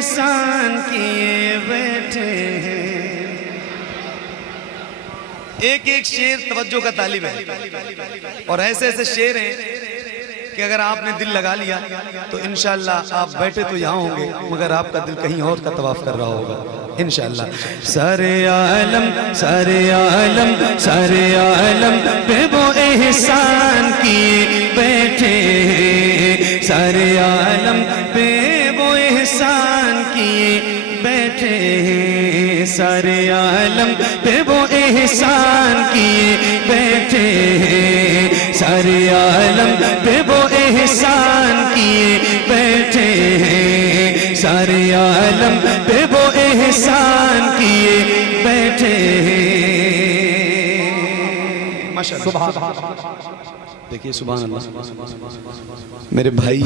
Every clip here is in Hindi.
एहसान किए बैठे हैं। एक एक शेर तवज्जो का तालिब है और ऐसे ऐसे शेर हैं कि अगर आपने दिल लगा लिया तो इंशाअल्लाह आप बैठे तो यहाँ होंगे मगर आपका दिल कहीं और का तवाफ कर रहा होगा इंशाअल्लाह। सारे आलम पे वो एहसान किए बैठे हैं। सारे आलम पे वो एहसान किए बैठे हैं। सारे आलम पे वो एहसान किए बैठे हैं। सारे आलम पे वो एहसान किए बैठे हैं। सारे आलम पे वो एहसान किए बैठे हैं। माशाअल्लाह। देखिए सुभान अल्लाह मेरे भाई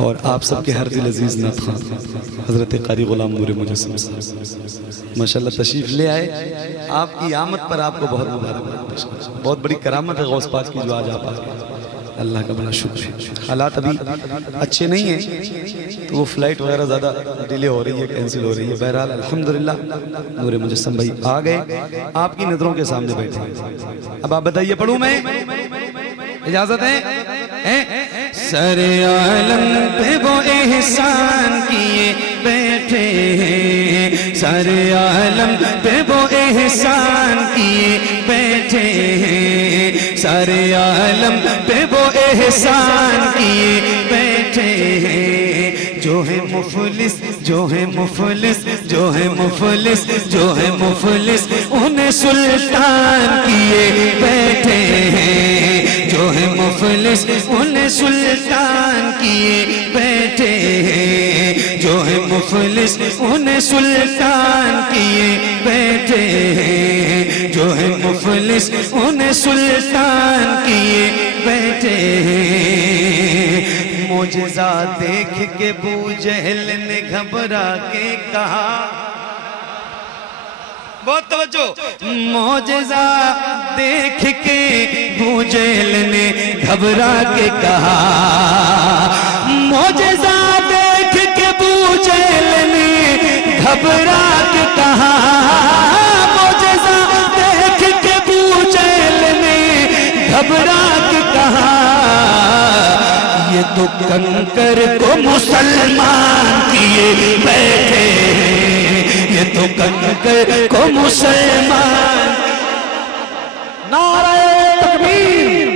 और आप सबके हर दिल अजीज नात खान हजरत कारी गुलाम नूर मुजस्सिम माशाअल्लाह तशरीफ ले आए। आपकी आमद पर आपको बहुत मुबारक। बहुत बड़ी करामत है गौस पाक की जो आज आप आ गए। अल्लाह का बड़ा शुक्र है। हालात अभी अच्छे नहीं हैं तो वो फ्लाइट वगैरह ज़्यादा डिले हो रही है, कैंसिल हो रही है। बहरहाल अल्हम्दुलिल्लाह नूर मुजस्सिम भाई आ गए, आपकी नज़रों के सामने बैठे हैं। अब आप बताइए, पढ़ूं मैं? इजाज़त है? सारे आलम पे वो एहसान किए बैठे हैं। सारे आलम पे वो एहसान किए बैठे हैं। सारे आलम पे वो एहसान किए बैठे हैं। जो है मुफलिस जो है मुफलिस जो है मुफलिस जो है मुफलिस उन्हें सुल्तान किए बैठे हैं। जो है मुफलिस उन्हें सुल्तान किए बैठे हैं। जो है मुफलिस उन्हें सुल्तान किए बैठे हैं। जो है मुफलिस उन्हें सुल्तान किए बैठे हैं। मोजज़ा देख के अबू जहल ने घबरा के कहा, बहुत तवज्जो, मोजज़ा देख के अबू जहल ने घबरा के कहा। मोजज़ा देख के अबू जहल ने घबरा के कहा। मोजज़ा देख के अबू जहल ने घबरा के कहा। ये तो कंकर को मुसलमान किए बैठे हैं। ये तो कंकर को मुसलमान। नारे तकबीर,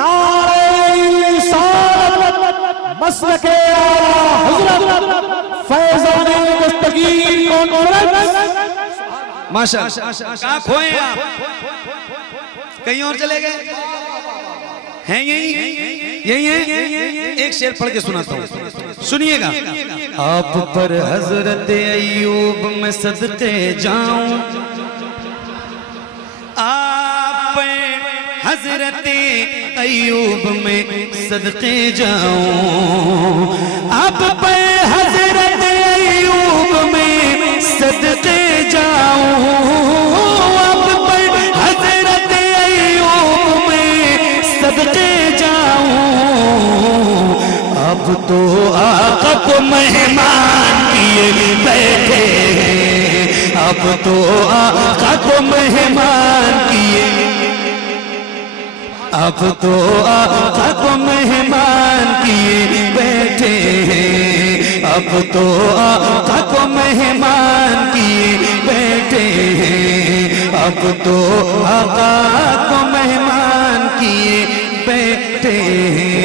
नारे रिसालत, मसलके आला हज़रत फैज़ाने दस्तगीर कॉन्फ्रेंस। माशाअल्लाह। कहाँ खोए आप? कहीं और चले गए हैं? यही है। एक शेर पढ़ के सुनाता हूँ, सुनिएगा। आप पर हजरत अय्यूब में सदके जाऊं, आप पर हजरत अय्यूब में सदके जाऊं। आप पर हजरत अय्यूब में सदके जाऊं। आप पर हजरत अय्यूब में सदके जाऊं। अब तो आका को मेहमान किए बैठे हैं। अब तो आका को मेहमान किए। अब तो आका को मेहमान किए बैठे हैं। अब तो आका को मेहमान किए बैठे हैं। अब तो आका को मेहमान किए बैठे हैं।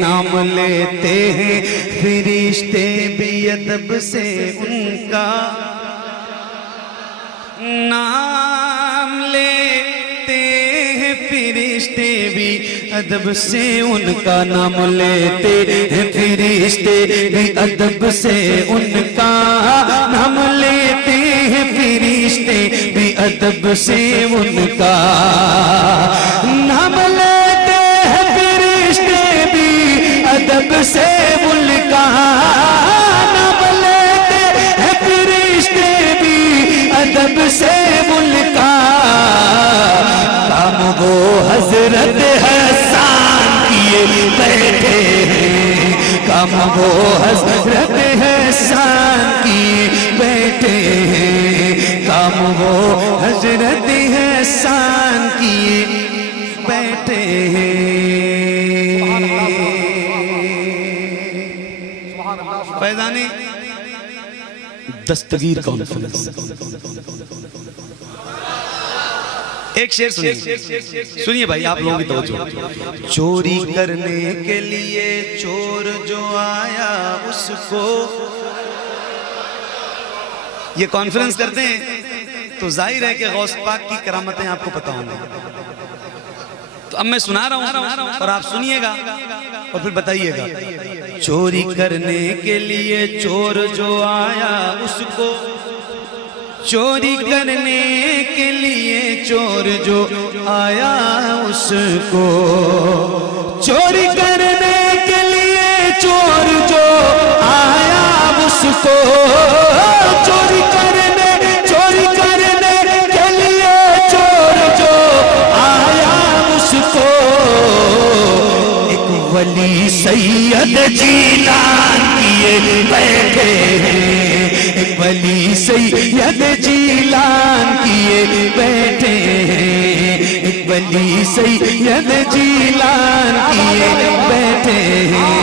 नाम लेते हैं फरिश्ते भी अदब से उनका, नाम लेते हैं फरिश्ते भी अदब से उनका। नाम लेते हैं फरिश्ते भी अदब से उनका। नाम लेते हैं फरिश्ते भी अदब से उनका। नाम लेते हैं फरिश्ते भी अदब से उनका। नाम लेते हैं फरिश्ते भी अदब से उनका। काम वो हजरत हसन किए बैठे हैं। काम वो हजरत हसन किए बैठे हैं, काम वो हजरत हसन किए बैठे हैं। फैजानी दस्तगीर कॉन्फ्रेंस। एक शेर सुनिए भाई, आप लोगों की तवज्जो। चोरी करने के लिए चोर जो आया उसको, ये कॉन्फ्रेंस करते हैं तो जाहिर है कि गौस पाक की करामतें आपको पता होंगी। तो अब मैं सुना रहा हूं और आप सुनिएगा और फिर बताइएगा। चोरी करने के लिए चोर जो आया उसको, चोरी करने के लिए चोर जो आया उसको, चोरी करने के लिए चोर जो आया उसको, चोरी करने के लिए चोर जो आया उसको, एक वली सैयद जीलान किए बैठे हैं, एक वली सैयद जीलान किए बैठे हैं, एक वली सैयद जीलान किए बैठे हैं।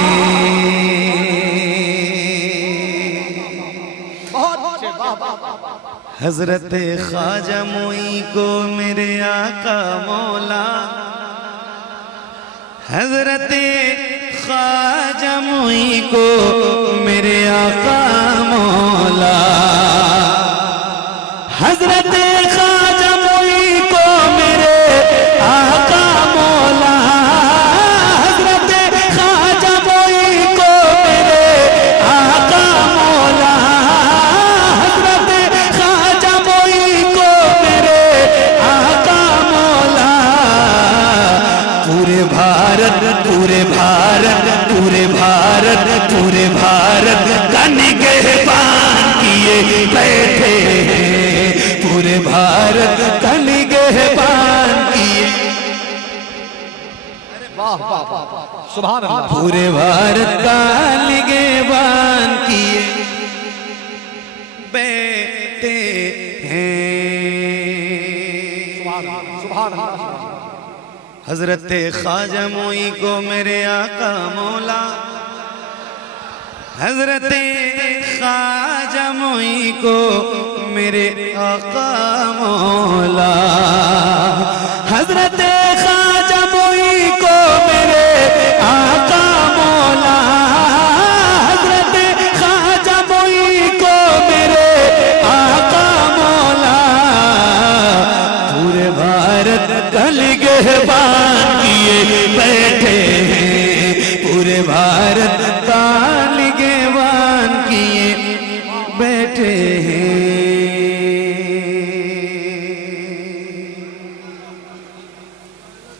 हजरत ख्वाजा मोई को मेरे आका मौला, हजरत ख्वाजा मोई को मेरे आका मौला, हजरत ख्वाजा मोई को मेरे आका मौला, हजरत ख्वाजा मोई को मेरे आका मौला, हजरत ख्वाजा मोई को मेरे आका मौला। पूरे भारत पूरे भारत पूरे भारत पूरे भारत का निगहबान किए बैठे हैं, पूरे भारत का निगहबान किए, सुभान अल्लाह, पूरे भारत का निगहबान किए बैठे हैं। सुभान अल्लाह। हजरत ख्वाजा मोई को मेरे आका मौला, हजरत ख्वाजा मोई को मेरे आका मौला, हजरत ख्वाजा मोई को मेरे आका मौला, हजरत ख्वाजा मोई को मेरे आका मौला। पूरे भारत का निगहबान किए बैठे हैं, पूरे भारत का निगहबान किए बैठे हैं।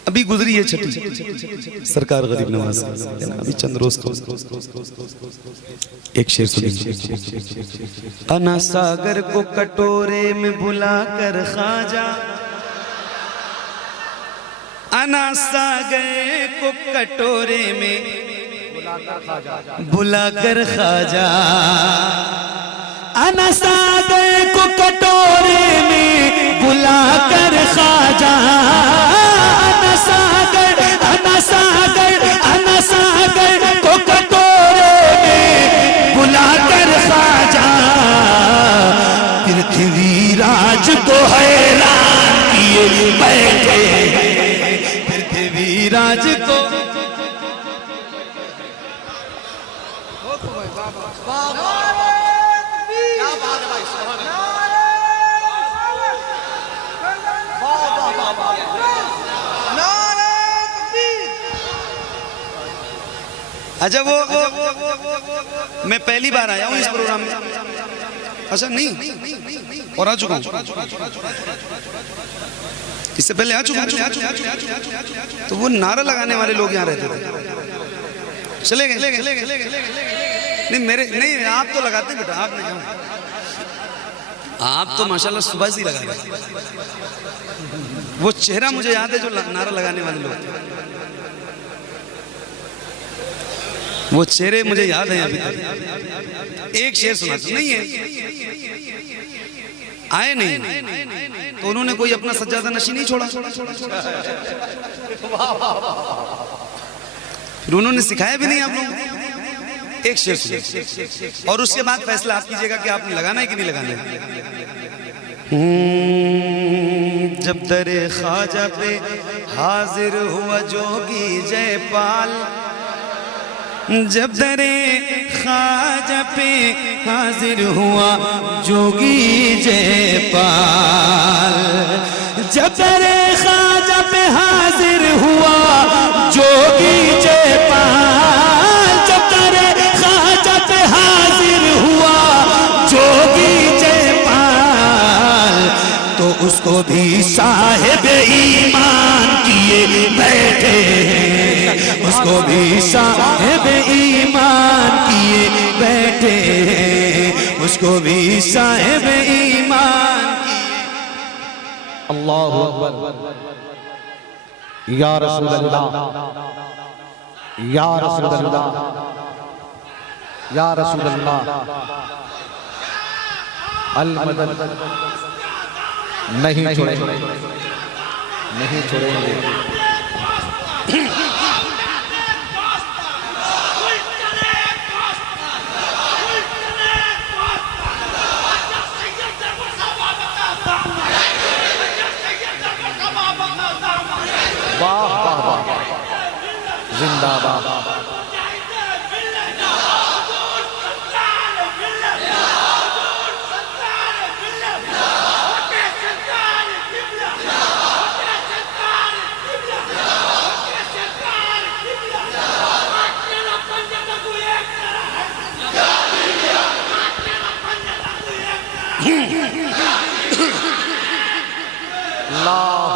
अभी गुजरी है छठी सरकार गरीब नवाज, अभी चंद रोज को एक शेर सुनिए। अना सागर को कटोरे में बुलाकर ख्वाजा, अना सागर को कटोरे में बुलाकर ख्वाजा, अना सागर को कटोरे में बुलाकर ख्वाजा, अना सागर अना सागर अना सागर को कटोरे में बुलाकर ख्वाजा, पृथ्वीराज को हैरान किए बैठे, पृथ्वीराज को अच्छा वो मैं पहली बार आया हूँ इस प्रोग्राम में। अच्छा नहीं, और आ चुका हूँ, इससे पहले आ चुका हूँ। तो वो नारा लगाने वाले लोग यहाँ रहते थे, चले गए। नहीं मेरे नहीं, आप तो लगाते बेटा, आप नहीं, आप तो माशाल्लाह सुबह से ही लगा रहे। वो चेहरा मुझे याद है जो नारा लगाने वाले लोग थे। वो चेहरे मुझे याद है अभी तक। एक शेर सुना तो नहीं है, आए नहीं तो उन्होंने कोई अपना सज्जादा नशी नहीं छोड़ा, फिर उन्होंने सिखाया भी नहीं आप लोगों को। एक शेर सुनिए और उसके बाद फैसला आप कीजिएगा कि आपने लगाना है कि नहीं लगाना है। जब दरे ख्वाजा पे हाजिर हुआ जोगी जयपाल, जब दरे ख्वाजा पे हाजिर हुआ जोगी जयपाल, जब दरे ख्वाजा पे हाजिर हुआ जोगी जयपाल, जब दरे ख्वाजा पे हाजिर हुआ जोगी जयपाल, तो उसको भी साहिब ईमान किए बैठे हैं, उसको भी साहिब ईमान किए बैठे हैं, उसको भी साहिब ईमान किए। अल्लाहु अकबर। या रसूल अल्लाह, या रसूल अल्लाह, या रसूल अल्लाह, अल मदद नहीं छोड़ेंगे, नहीं छोड़ेंगे। वाह वाह वाह, जिंदाबाद।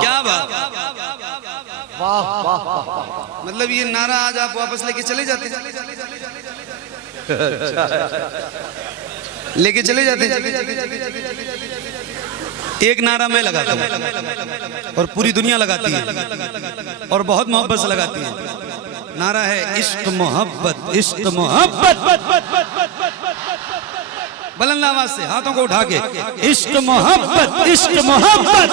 क्या बात, वाह वाह, मतलब ये नारा आज आप वापस लेके चले जाते, लेके चले जाते। एक नारा मैं लगाता हूँ और पूरी दुनिया लगाती है और बहुत मोहब्बत से लगाती है। नारा है इश्क मोहब्बत, इश्क मोहब्बत, बुलंद आवाज से हाथों को उठा के, इश्क मोहब्बत, इश्क मोहब्बत।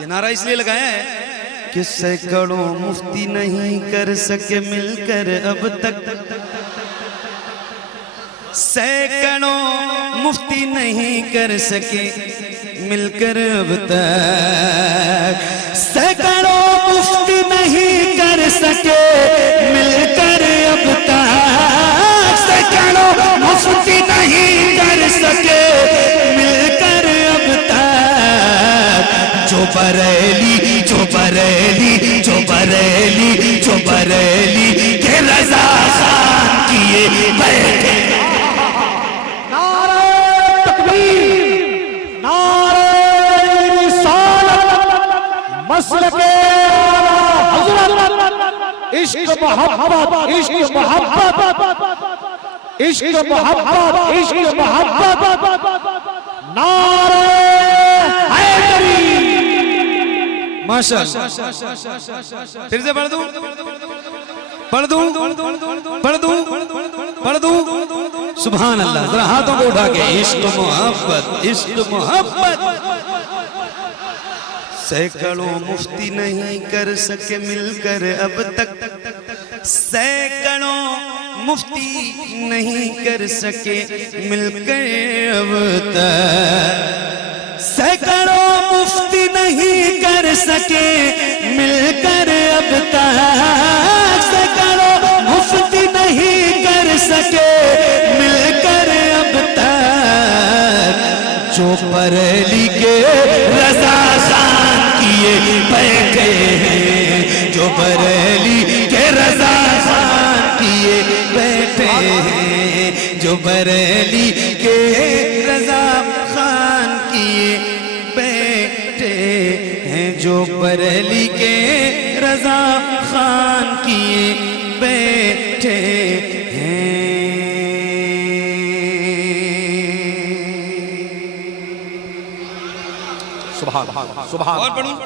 ये नारा इसलिए लगाया है कि सैकड़ों मुफ्ती नहीं कर सके मिलकर अब तक, सैकड़ों मुफ्ती नहीं कर सके मिलकर अब तक, सैकड़ों मुफ्ती नहीं कर सके मिलकर अब तक, सैकड़ों मुफ्ती नहीं कर सके मिलकर अब तक। जो बरेली, जो बरेली, जो बरेली, जो बरेली के रजा खान किए बैठे। नारे तकबीर, नारे रिसालत, मसलके हज़रत, इश्क मोहब्बत, इश्क मोहब्बत, इश्क मोहब्बत, इश्क मोहब्बत, नारे हैदरी। माशाअल्लाह, फिर से पढ़ दूं, पढ़ दूं, पढ़ दूं, पढ़ दूं। सुभान अल्लाह, जरा हाथों को उठा के, इश्क मोहब्बत, इश्क मोहब्बत। सैकड़ों मुफ्ती नहीं कर सके मिलकर अब तक, सैकड़ों मुफ्ती नहीं कर सके मिलकर अब तक, सैकड़ों मुफ्ती नहीं कर सके मिलकर अब तक, सैकड़ों मुफ्ती नहीं कर सके मिलकर अब तक। जो बरेली के रजा खान किए बैठे हैं, जो बरेली के रजा खान किए बैठे हैं, जो बरेली के रजा खान किए बैठे हैं, जो बरेली के रजा खान किए बैठे हैं। सुभान, सुभान। और पढ़ूं?